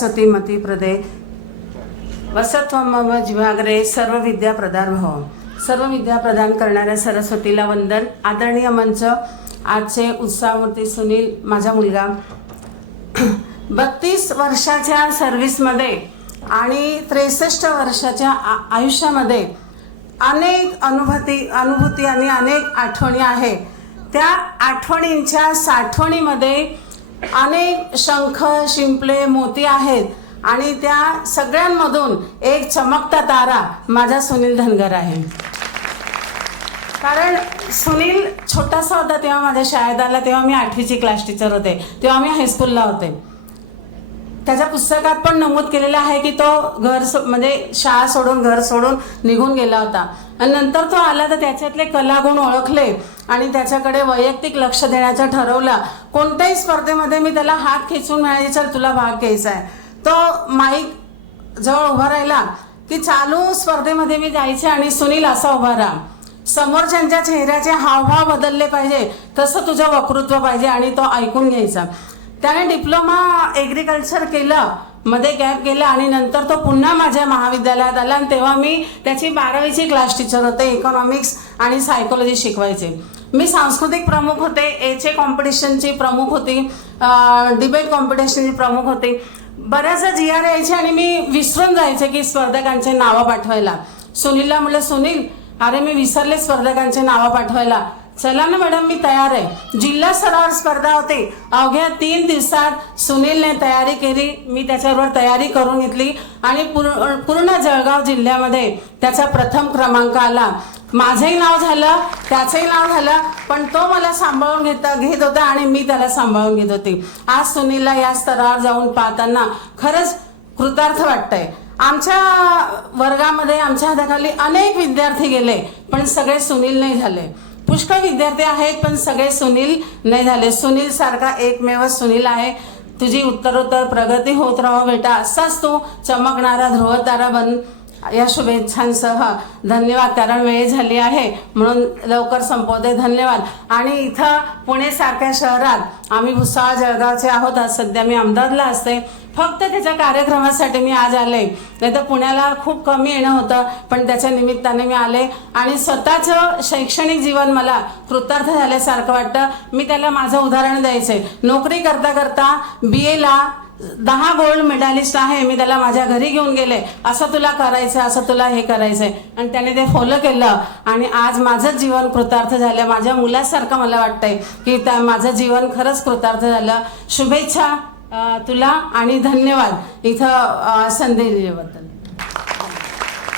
सरस्वती मती प्रदे वसत्वं मम जिव्हाग्रे सर्व विद्या प्रदान भव। सर्व विद्या प्रदान करणाऱ्या सरस्वतीला वंदन। आदरणीय मंच, आजचे उत्साहमूर्ती सुनील माझा मुलगा 32 वर्षाच्या सर्व्हिसमध्ये आणि 63 वर्षाच्या आयुष्यामध्ये अनेक अनुभूती आणि अनेक आठवणी आहे। त्या आठवणींच्या साठवणीमध्ये अनेक शंख, शिंपले, मोती आहेत आणि त्या सगळ्यांमधून एक चमकता तारा माझा सुनील धनगर आहे। कारण सुनील छोटासा होता तेव्हा माझ्या शाळेत आला, तेव्हा मी 8वीची क्लास टीचर होते, तेव्हा मी हायस्कूलला होते। त्याच्या पुस्तकात पण नमूद केलेलं आहे की तो म्हणजे शाळा सोडून घर सोडून निघून गेला होता आणि नंतर तो आला तर त्याच्यातले कलागुण ओळखले आणि त्याच्याकडे वैयक्तिक लक्ष देण्याचं ठरवलं। कोणत्याही स्पर्धेमध्ये मी त्याला हात खेचून म्हणायचे, चल तुला भाग घ्यायचा आहे। तो माईक जवळ उभा राहिला की चालू स्पर्धेमध्ये मी जायचे आणि सुनील असा उभा राहा, समोरच्यांच्या चेहऱ्याचे हावभाव बदलले पाहिजे, तसं तुझं वक्तृत्व पाहिजे आणि तो ऐकून घ्यायचा। त्याने डिप्लोमा ॲग्रिकल्चर केलं, मध्ये गॅप गेला आणि नंतर तो पुन्हा माझ्या महाविद्यालयात आला आणि तेव्हा मी त्याची 12वीची क्लास टीचर होते, इकॉनॉमिक्स आणि सायकोलॉजी शिकवायचे। मी सांस्कृतिक प्रमुख होते, एचे कॉम्पिटिशनची प्रमुख होती, डिबेट कॉम्पिटिशनची प्रमुख होती। बऱ्याचदा GR यायचे आणि मी विसरून जायचे की स्पर्धकांचे नावं पाठवायला। सुनीलला म्हटलं, सुनील अरे मी विसरले स्पर्धकांचे नावं पाठवायला, चला ना मॅडम मी तयार आहे। जिल्हा स्तरावर स्पर्धा होती, अवघ्या 3 दिवसात सुनीलने तयारी केली, मी त्याच्याबरोबर तयारी करून घेतली आणि पूर्ण जळगाव जिल्ह्यामध्ये त्याचा प्रथम क्रमांक आला। माझंही नाव झालं, त्याचंही नाव झालं, पण तो मला सांभाळून घेत होता आणि मी त्याला सांभाळून घेत होती। आज सुनीलला या स्तरावर जाऊन पाहताना खरंच कृतार्थ वाटतंय। आमच्या वर्गामध्ये आमच्या हाताखाली अनेक विद्यार्थी गेले पण सगळे सुनील नाही झाले। पुष्कळ विद्यार्थी आहेत पण सगळे सुनील नाही झाले। सुनील सारखा एकमेव सुनील आहे। तुझी उत्तरोत्तर प्रगती होत राहो बेटा, असाच तू चमकणारा ध्रुवतारा बन, या शुभेच्छांसह धन्यवाद। कारण वेळ झाली आहे म्हणून लवकर संपवते, धन्यवाद। आणि इथं पुणे सारख्या शहरात आम्ही भुसावळ जळगावचे आहोत, आज सध्या मी अहमदाबादला असते, फक्त त्याच्या कार्यक्रमासाठी मी आज आले, नाही तर पुण्याला खूप कमी येणं होतं, पण त्याच्या निमित्ताने मी आले आणि स्वतःचं शैक्षणिक जीवन मला कृतार्थ झाल्यासारखं वाटतं। मी त्याला माझं उदाहरण द्यायचे, नोकरी करता करता BAला 10 गोल्ड मेडलिस्ट आहे, मी त्याला माझ्या घरी घेऊन गेले, असं तुला करायचं, असं तुला हे करायचंय आणि त्याने ते फॉलो केलं आणि आज माझं जीवन कृतार्थ झालं। माझ्या मुलासारखं मला वाटतंय की माझं जीवन खरंच कृतार्थ झालं। शुभेच्छा तुला आणि धन्यवाद इथं संधी दिल्याबद्दल।